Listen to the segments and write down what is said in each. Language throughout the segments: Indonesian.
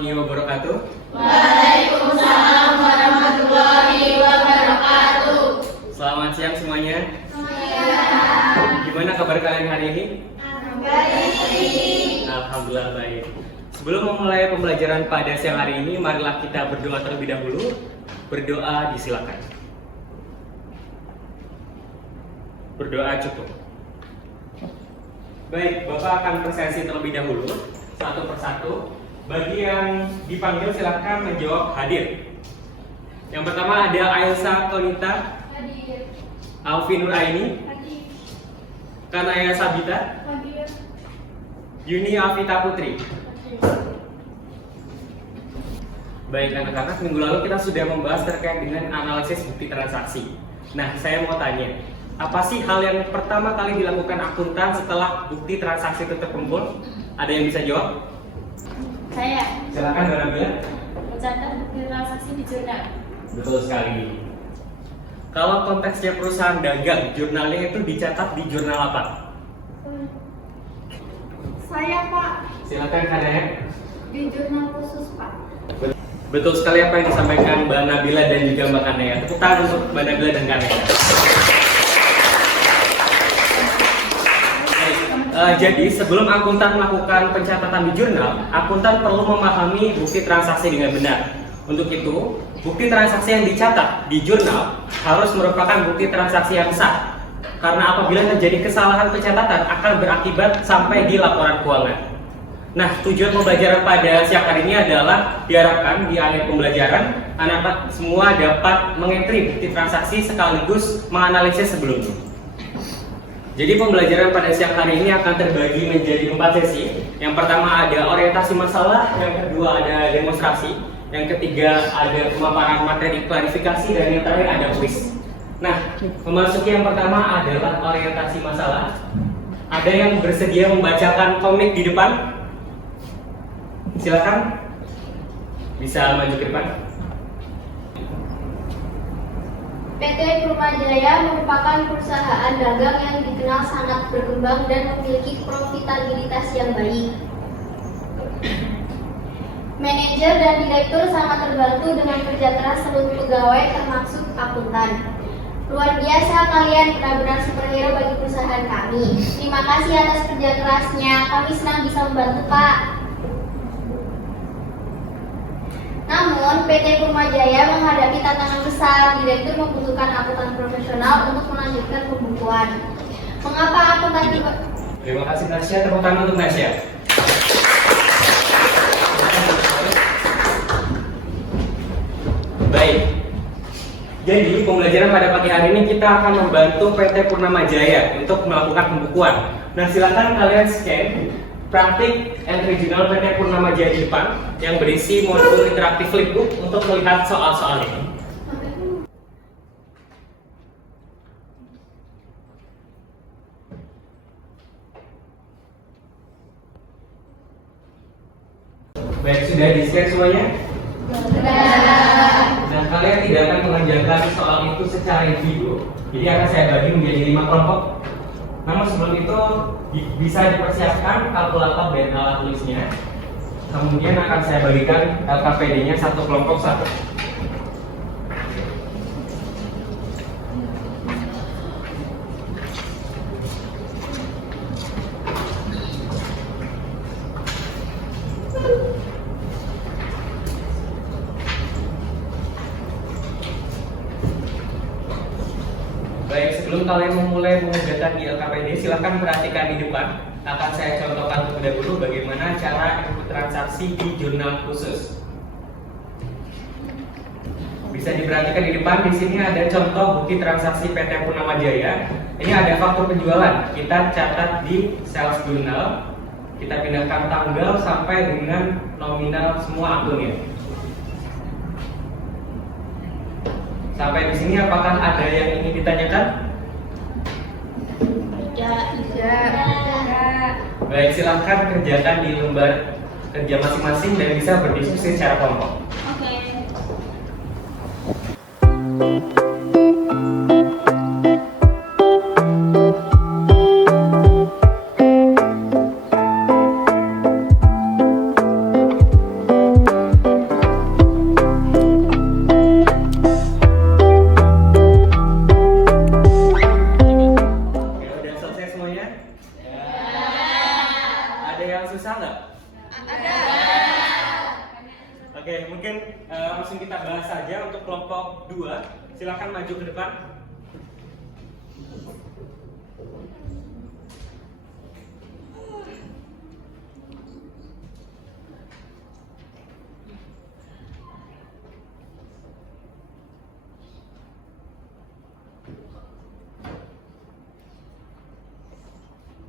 warahmatullahi wabarakatuh. Waalaikumsalam warahmatullahi wabarakatuh. Selamat siang semuanya. Siang. Gimana kabar kalian hari ini? Baik. Alhamdulillah baik. Sebelum memulai pembelajaran pada siang hari ini, marilah kita berdoa terlebih dahulu. Berdoa disilakan. Berdoa cukup. Baik, Bapak akan presentasi terlebih dahulu satu persatu. Bagi yang dipanggil silakan menjawab hadir. Yang pertama ada Ailsa Konita, Hadir. Alfi Nuraini, Hadir. Kanaya Sabita, Hadir. Yuni Alvita Putri. Baik anak-anak, minggu lalu kita sudah membahas terkait dengan analisis bukti transaksi. Nah, saya mau tanya, apa sih hal yang pertama kali dilakukan akuntan setelah bukti transaksi itu terkumpul? Ada yang bisa jawab? Saya Silakan Mbak Nabila. mencatat bukti transaksi di jurnal. Betul sekali. Kalau konteksnya perusahaan dagang, jurnalnya itu dicatat di jurnal apa? Saya Pak Silakan Kanaya. di jurnal khusus Pak. Betul sekali apa yang disampaikan Mbak Nabila dan juga Mbak Kanaya. Tepuk tangan untuk Mbak Nabila dan Kanaya. Jadi sebelum akuntan melakukan pencatatan di jurnal, akuntan perlu memahami bukti transaksi dengan benar. Untuk itu, bukti transaksi yang dicatat di jurnal harus merupakan bukti transaksi yang sah. Karena apabila terjadi kesalahan pencatatan akan berakibat sampai di laporan keuangan. Nah, tujuan pembelajaran pada siang hari ini adalah diharapkan di akhir pembelajaran anak-anak semua dapat mengentri bukti transaksi sekaligus menganalisis sebelumnya. Jadi pembelajaran pada siang hari ini akan terbagi menjadi 4 sesi. Yang pertama ada orientasi masalah, yang kedua ada demonstrasi, yang ketiga ada pemaparan materi klarifikasi, dan yang terakhir ada kuis. Nah, memasuki yang pertama adalah orientasi masalah. Ada yang bersedia membacakan komik di depan? Silakan, bisa maju ke depan. PT Purmajaya merupakan perusahaan dagang yang dikenal sangat berkembang dan memiliki profitabilitas yang baik. Manajer dan direktur sangat terbantu dengan kerja keras seluruh pegawai termasuk akuntan. Luar biasa, kalian benar-benar superhero bagi perusahaan kami. Terima kasih atas kerja kerasnya, kami senang bisa membantu Pak. Namun, PT Purmajaya menghadapi tantangan besar. Direktur membutuhkan akuntan profesional untuk melanjutkan pembukuan. Mengapa akuntan Terima kasih Nasya, tepuk tangan untuk Nasya. Baik. Jadi pembelajaran pada pagi hari ini kita akan membantu PT Purnamajaya untuk melakukan pembukuan. Nah, silakan kalian scan praktik and regional PT Purnamajaya di depan yang berisi modul interaktif flipbook untuk melihat soal-soal ini. Baik, sudah di-scan semuanya? Dan kalian tidak akan mengerjakan soal itu secara individu. Jadi akan saya bagi menjadi 5 kelompok. Namun sebelum itu bisa dipersiapkan kalkulator dan alat tulisnya. Kemudian akan saya bagikan LKPD-nya satu kelompok satu. Baik, sebelum kalian memulai mengerjakan di LKPD, silahkan perhatikan di depan. Akan saya contohkan terlebih dahulu bagaimana cara input transaksi di jurnal khusus. Bisa diperhatikan di depan, di sini ada contoh bukti transaksi PT Purnamajaya. Ini ada faktur penjualan, kita catat di sales jurnal. Kita pindahkan tanggal sampai dengan nominal semua akunnya. Sampai di sini apakah ada yang ingin ditanyakan? Tidak. Baik, silahkan kerjakan di lembar kerja masing-masing dan bisa berdiskusi secara kelompok. Oke. maju ke depan.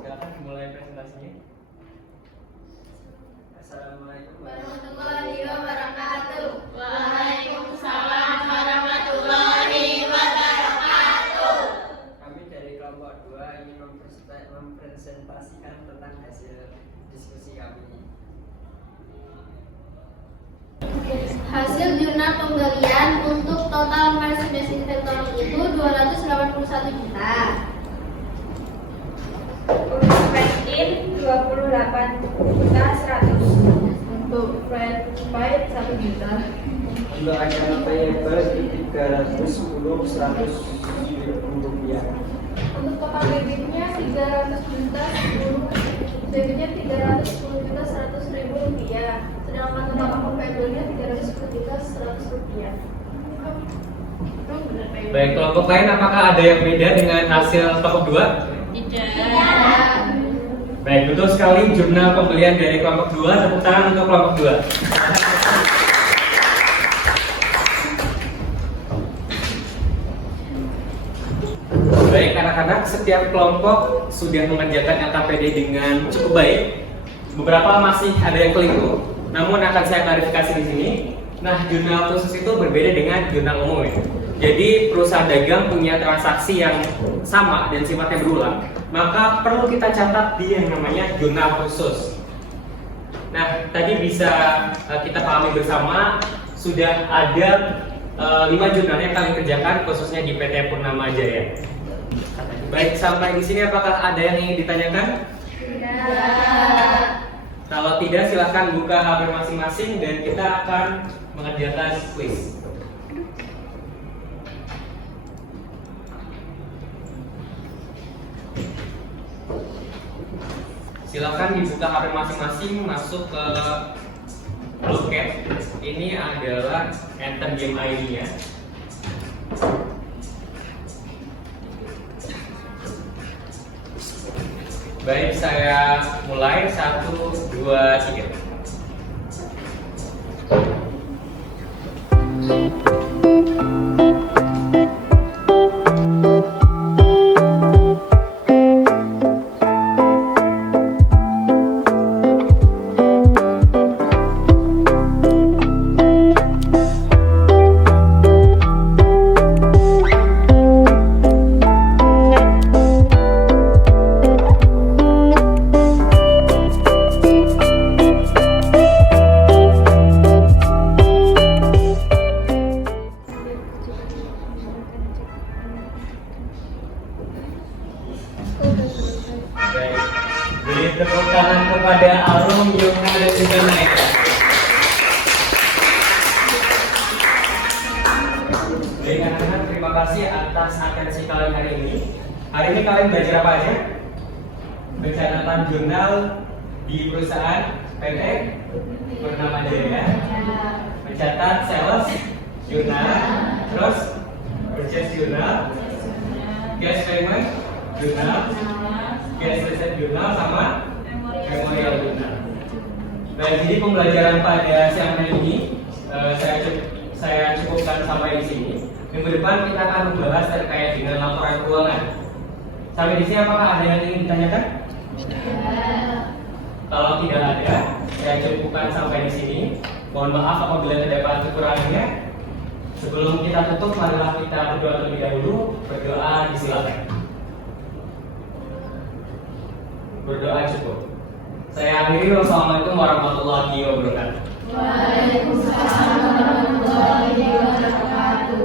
Silakan dimulai presentasinya. Assalamualaikum Warahmatullahi wabarakatuh. Waalaikumsalam warahmatullahi wabarakatuh. Kami dari kelompok 2 ingin mempresentasikan tentang hasil diskusi kami. Hasil jurnal pembelian untuk total Mercedes Inventory itu 281 juta. Untuk spend-in 28.100.000. Untuk Flight 1 juta. Untuk acara payable di 310.100 rupiah. Untuk total debitnya 300 juta 10. Debitnya 310 juta 100.000 rupiah. Sedangkan total akun payable-nya 310 juta 100 rupiah. Baik, kelompok lain apakah ada yang beda dengan hasil kelompok 2? Baik, betul sekali jurnal pembelian dari kelompok 2. Tepuk tangan untuk kelompok 2. Baik anak-anak, setiap kelompok sudah mengerjakan LKPD dengan cukup baik. Beberapa masih ada yang keliru, namun akan saya klarifikasi di sini. Nah, jurnal khusus itu berbeda dengan jurnal umum ya. Jadi perusahaan dagang punya transaksi yang sama dan sifatnya berulang, maka perlu kita catat di yang namanya jurnal khusus. Nah, tadi bisa kita pahami bersama sudah ada 5 jurnal yang kalian kerjakan khususnya di PT Purnama Jaya. Baik, sampai di sini apakah ada yang ingin ditanyakan? Kalau tidak, silahkan buka HP masing-masing dan kita akan mengerjakan quiz. Silakan dibuka HP masing-masing, masuk ke loket. Ini adalah enter game ID-nya. Baik, saya mulai 1, 2, 3. Baik, beri tepuk tangan kepada Arum, Yuma, dan juga Naika. Baik anak-anak, terima kasih atas atensi kalian hari ini. Hari ini kalian belajar apa aja? Pencatatan jurnal di perusahaan PT Purnama Jaya, mencatat sales jurnal, terus purchase jurnal, cash payment jurnal, cash receipt jurnal, sama memorial jurnal. Baik, jadi pembelajaran pada siang hari ini saya cukupkan sampai di sini. Minggu depan kita akan membahas terkait dengan laporan keuangan. Sampai di sini apakah ada yang ingin ditanyakan? Kalau tidak ada, saya cukupkan sampai di sini. Mohon maaf apabila terdapat kekurangannya. Sebelum kita tutup, marilah kita berdoa terlebih dahulu. Berdoa disilakan. Berdoa cukup. Saya akhiri. Wassalamualaikum warahmatullahi wabarakatuh. Waalaikumsalam warahmatullahi wabarakatuh.